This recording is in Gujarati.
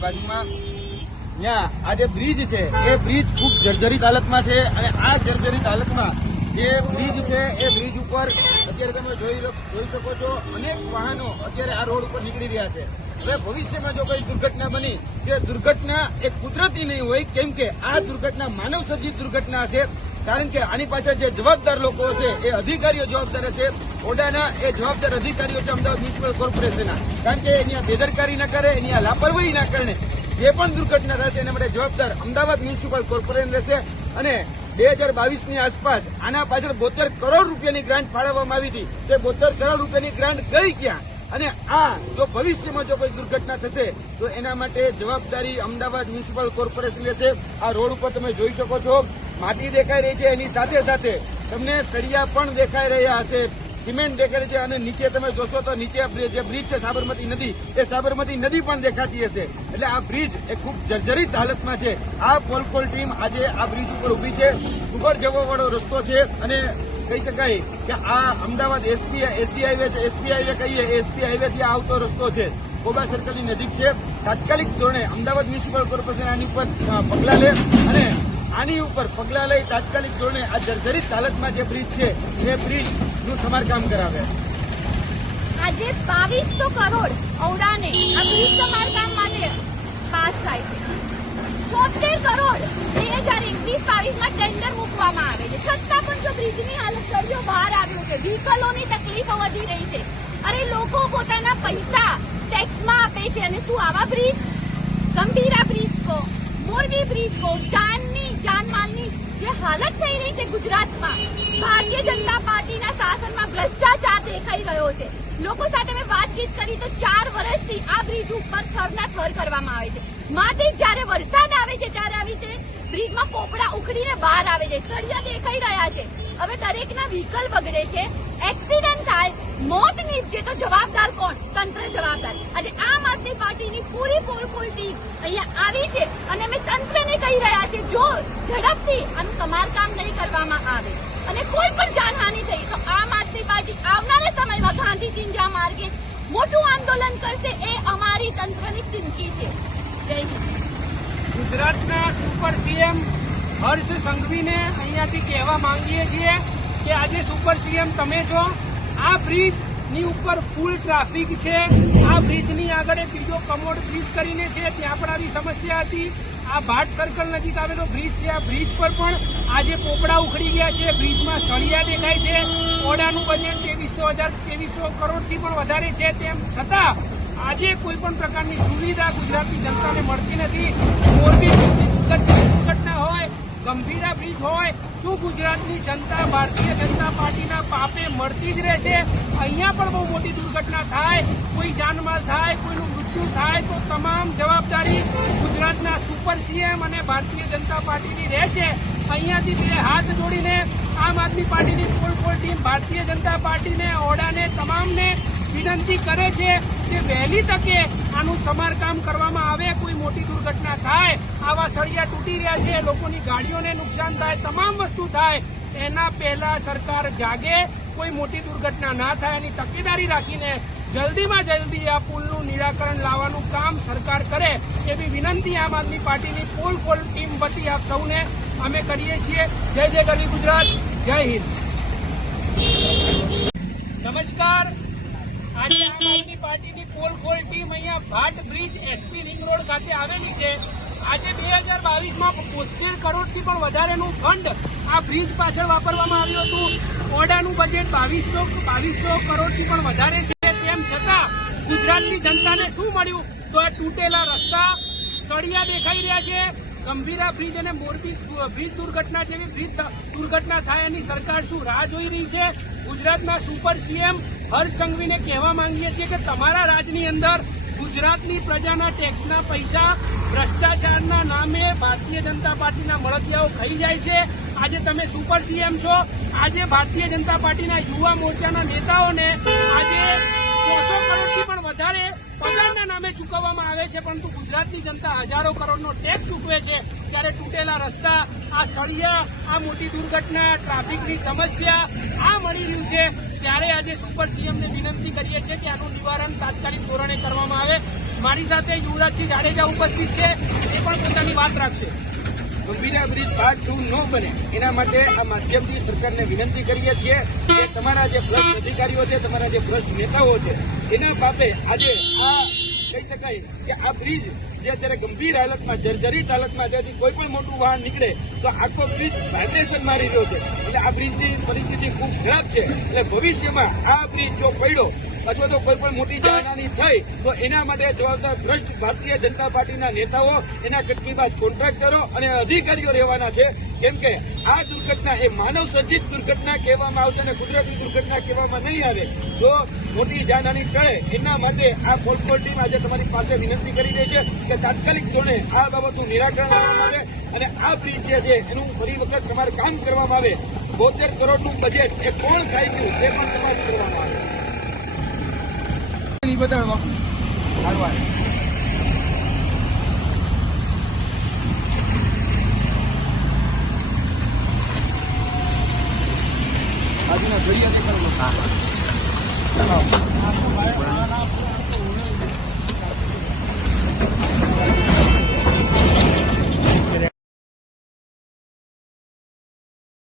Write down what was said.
ની બાજુમાં ત્યાં આ જે બ્રિજ છે એ બ્રિજ ખૂબ જર્જરિત હાલતમાં છે અને આ જર્જરિત હાલતમાં જે બ્રિજ છે એ બ્રિજ ઉપર અત્યારે તમે જોઈ શકો છો અનેક વાહનો અત્યારે આ રોડ ઉપર નીકળી રહ્યા છે। હવે ભવિષ્યમાં જો કોઈ દુર્ઘટના બની કે દુર્ઘટના એ કુદરતી નહીં હોય, કેમ કે આ દુર્ઘટના માનવ સર્જિત દુર્ઘટના હશે, કારણ કે આની પાછળ જે જવાબદાર લોકો છે એ અધિકારીઓ જવાબદાર છે, ઓડાના એ જવાબદાર અધિકારીઓ છે અમદાવાદ મ્યુનિસિપલ કોર્પોરેશનના, કારણ કે એની બેદરકારી ના કરે, એની લાપરવાહીના કારણે જે પણ દુર્ઘટના થશે એના માટે જવાબદાર અમદાવાદ મ્યુનિસિપલ કોર્પોરેશન રહેશે। અને 2022ની આસપાસ આના પાછળ 72 કરોડ રૂપિયાની ગ્રાન્ટ ફાળવવામાં આવી હતી, તે 72 કરોડ રૂપિયાની ગ્રાન્ટ ગઈ ક્યાં? અને આ જો ભવિષ્યમાં જો કોઈ દુર્ઘટના થશે તો એના માટે જવાબદારી અમદાવાદ મ્યુનિસિપલ કોર્પોરેશન લેશે। આ રોડ ઉપર તમે જોઈ શકો છો માટી દેખાઈ રહી છે, એની સાથે સાથે તમને સળિયા પણ દેખાઈ રહ્યા હશે, સિમેન્ટ દેખાઈ રહી છે અને નીચે તમે જોશો તો નીચે જે બ્રિજ છે સાબરમતી નદી, એ સાબરમતી નદી પણ દેખાતી હશે। એટલે આ બ્રિજ એ ખૂબ જર્જરિત હાલતમાં છે। આ પોલકોલ ટીમ આજે આ બ્રિજ ઉપર ઉભી છે, સુગર જવો વાળો રસ્તો છે અને કહી શકાય કે આ અમદાવાદ એસપી હાઈવે કહીએ, એસપી હાઈવે થી આવતો રસ્તો છે, કોબા સર્કલની નજીક છે। તાત્કાલિક ધોરણે અમદાવાદ મ્યુનિસિપલ કોર્પોરેશન આની ઉપર પગલાં લે અને આની ઉપર પગલાં લઈ તાત્કાલિક ધોરણે આ જર્જરિત હાલતમાં જે બ્રિજ છે એ બ્રિજનું સમારકામ કરાવે। આજે 2200 કરોડ ઔડાને આ બ્રિજ સમારકામ માટે પાસ થાય છે। 76 કરોડ 2021-22માં ટેન્ડર મૂકવામાં આવે છે, છતાં પણ જો બ્રિજની હાલત સળિયો બહાર આવ્યું છે, વ્હીકલોની તકલીફો વધી રહી છે। અરે લોકો પોતાના પૈસા ટેક્સમાં આપે છે અને શું આવા બ્રિજ, ગંભીરા બ્રિજ કો, મોરબી બ્રિજ કો, જાનમાલની જે હાલત થઈ રહી છે ગુજરાતમાં, ભારતીય જનતા પાર્ટીના શાસનમાં ભ્રષ્ટાચાર દેખાઈ રહ્યો છે। લોકો સાથે મેં વાતચીત કરી તો 4 વર્ષથી આ બ્રિજ ઉપર થરના થર કરવામાં આવે છે। માથે જયારે વરસાદ આવે છે ત્યારે આવી રીતે બ્રિજમાં પોપડા ઉખડીને બહાર આવે છે, સળિયા દેખાઈ રહ્યા છે। હવે દરેકના વ્હીકલ બગડે છે, એક્સિડન્ટ થાય, મોત નીપજે તો જવાબદાર કોણ? તંત્ર જવાબદાર। આજે આમ આદમી પાર્ટીની પૂરી પોલકોલ ટીમ અહીંયા આવી છે અને અમે તંત્રને કહી રહ્યા છે જો ઝડપથી આનું સમારકામ નહીં કરવામાં આવે અને કોઈ પણ જાનહાનિ થઈ તો આમ આદમી પાર્ટી આવનારા સમયમાં ગાંધી ચિંધ્યા માર્ગે મોટું આંદોલન કરશે, એ અમારી તંત્રની ચીમકી છે। જય હિન્દ। ગુજરાતના સુપર સીએમ હર્ષ સંઘવીને અહીંયાથી કહેવા માંગીએ છીએ કે આજે સુપર સીએમ તમે છો, આ બ્રિજની ઉપર ફૂલ ટ્રાફિક છે, આ બ્રિજની આગળ બીજો કમોડ બ્રિજ કરીને છે, ત્યાં પણ આવી સમસ્યા હતી। આ ભાટ સર્કલ નજીક આવેલો બ્રિજ છે, આ બ્રિજ પર પણ આજે પોપડા ઉખડી ગયા છે, બ્રિજમાં સળિયા દેખાય છે। ઓડાનું બજેટ 2300 કરોડથી પણ વધારે છે, તેમ છતાં આજે કોઈ પણ પ્રકારની સુવિધા ગુજરાતની જનતાને મળતી નથી। મોરબી દુર્ઘટના હોય, ગંભીરા બ્રિજ હોય, શું ગુજરાતની જનતા ભારતીય જનતા પાર્ટીના પાપે મળતી જ રહેશે? અહીંયા પણ બહુ મોટી દુર્ઘટના થાય, કોઈ જાનમાલ થાય, કોઈનું મૃત્યુ થાય તો તમામ જવાબદારી ગુજરાતના સુપર સીએમ અને ભારતીય જનતા પાર્ટીની રહેશે। અહીંયાથી બે હાથ જોડીને આમ આદમી પાર્ટીની પોલકોલ ટીમ ભારતીય જનતા પાર્ટીને, ઓડાને, તમામને વિનંતી કરે છે કે વહેલી તકે આનું સમારકામ કરવામાં આવે। કોઈ મોટી દુર્ઘટના થાય, આવા સળિયા તૂટી રહ્યા છે, લોકોની ગાડીઓને નુકસાન થાય, તમામ વસ્તુ થાય, એના પહેલા સરકાર જાગે, કોઈ મોટી દુર્ઘટના ના થાય એની તકેદારી રાખીને જલ્દીમાં જલ્દી આ પુલનું નિરાકરણ લાવવાનું કામ સરકાર કરે એવી વિનંતી આમ આદમી પાર્ટીની પોલકોલ ટીમ વતી આપ સૌને અમે કરીએ છીએ। જય જય ગરવી ગુજરાત, જય હિન્દ। નમસ્કાર। આજે આમ આદમી પાર્ટીની પોલકોલ ટીમ અહીંયા ભાટ બ્રિજ એસપી રિંગ રોડ ખાતે આવેલી છે। આજે 2022માં 72 કરોડથી પણ વધારેનું ફંડ આ બ્રિજ પાછળ વાપરવામાં આવ્યું હતું। ઓડાનું બજેટ 2200 કરોડથી પણ વધારે છે, તેમ છતાં ગુજરાતની જનતાને શું મળ્યું? તો આ તૂટેલા રસ્તા, સળિયા દેખાઈ રહ્યા છે। ગંભીરા બ્રિજ અને મોરબી બ્રિજ દુર્ઘટના જેવી બ્રિજ દુર્ઘટના થાય એની સરકાર શું રાહ જોઈ રહી છે? ગુજરાતના સુપર સીએમ હર્ષ સંઘવીને કહેવા માંગીએ છીએ કે તમારા રાજની અંદર ગુજરાતની પ્રજાના ટેક્સના પૈસા ભ્રષ્ટાચારના નામે ભારતીય જનતા પાર્ટીના મળતિયાઓ ખાઈ જાય છે। આજે તમે સુપર સીએમ છો, આજે ભારતીય જનતા પાર્ટીના યુવા મોરચાના નેતાઓને આજે 100 કરોડથી પણ વધારે પગારના નામે ચૂકવવામાં આવે છે, પરંતુ ગુજરાતની જનતા હજારો કરોડનો ટેક્સ ચૂકવે છે। ત્યારે તૂટેલા રસ્તા, આ સળિયા, આ મોટી દુર્ઘટના, ટ્રાફિકની સમસ્યા આ મળી રહ્યું છે, ત્યારે આજે સુપર સીએમને વિનંતી કરીએ છીએ કે આનું નિવારણ તાત્કાલિક ધોરણે કરવામાં આવે। મારી સાથે યુવરાજસિંહ જાડેજા ઉપસ્થિત છે, એ પણ પોતાની વાત રાખશે. ગંભીરા બ્રિજ પાર્ટ 2 ન બને એના માટે આ માધ્યમથી સરકારને વિનંતી કરીએ છીએ કે તમારા જે ભ્રષ્ટ અધિકારીઓ છે, તમારા જે ભ્રષ્ટ નેતાઓ છે, એના બાબતે આજે આ કહી શકાય કે આ બ્રિજ જે અત્યારે ગંભીર હાલતમાં, જર્જરિત હાલતમાં, જેથી કોઈ પણ મોટું વાહન નીકળે તો આખો બ્રિજ વાઇબ્રેશન મારી રહ્યો છે. એટલે આ બ્રિજની પરિસ્થિતિ ખૂબ ખરાબ છે. એટલે ભવિષ્યમાં આ બ્રિજ જો પડ્યો અથવા તો કોઈ પણ મોટી જાનહાની થઈ તો એના માટે જવાબદાર ભ્રષ્ટ ભારતીય જનતા પાર્ટીના નેતાઓ, એના કટકીબાજ કોન્ટ્રાક્ટરો અને અધિકારીઓ રહેવાના છે. કેમ કે આ દુર્ઘટના એ માનવ સર્જિત દુર્ઘટના કહેવામાં આવશે અને કુદરતી દુર્ઘટના કહેવામાં નહીં આવે તો મોટી જાનહાની ટળે. એના માટે આ પોલકોલ ટીમ આજે તમારી પાસે વિનંતી કરી રહી છે કે તાત્કાલિક ધોરણે આ બાબતનું નિરાકરણ લાવવામાં આવે અને આ બ્રિજ જે છે એનું ફરી વખત સમારકામ કરવામાં આવે. 72 કરોડનું બજેટ એ કોણ ખાઈ ગયું એ પણ તપાસ કરવામાં આવે. બતાવો હારવાર આજના જોઈએ નીકળો.